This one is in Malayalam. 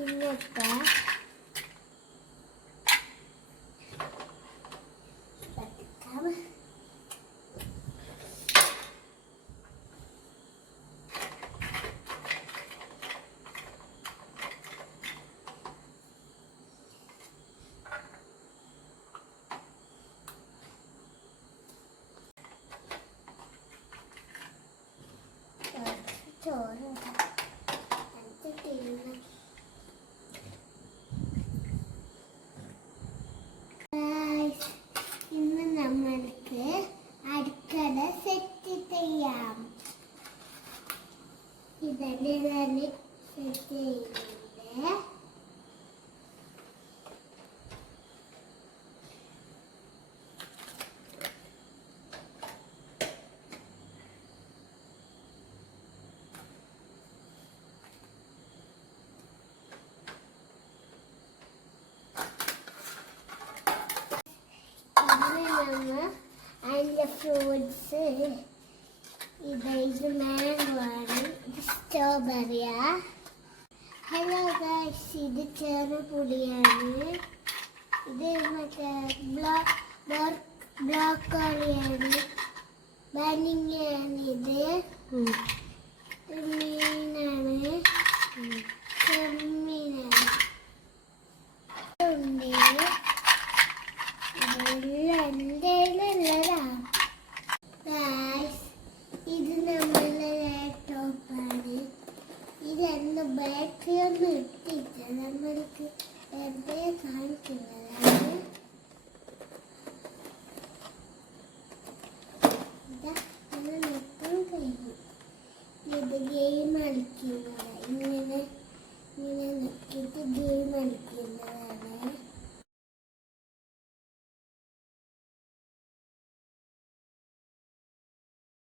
ഇന്നത്തെ ചോറ് ഇന്ന് നമ്മൾക്ക് അടുക്കള സെറ്റ് ചെയ്യാം. ഇതന്നെ സെറ്റ് ചെയ്യുന്നുണ്ട്. അതിൻ്റെ ഫ്രൂട്ട്സ് ഇത് മാംഗോ ആണ്, ഇത് സ്ട്രോബെറിയാ. ഹലോ ഗൈസ്, ഇത് ചെറുപുളിയാണ്, ഇത് മറ്റേ ബ്രോക്കോളിയാണ്, ബനിങ്ങയാണ്, ഇത് മീനാണ്.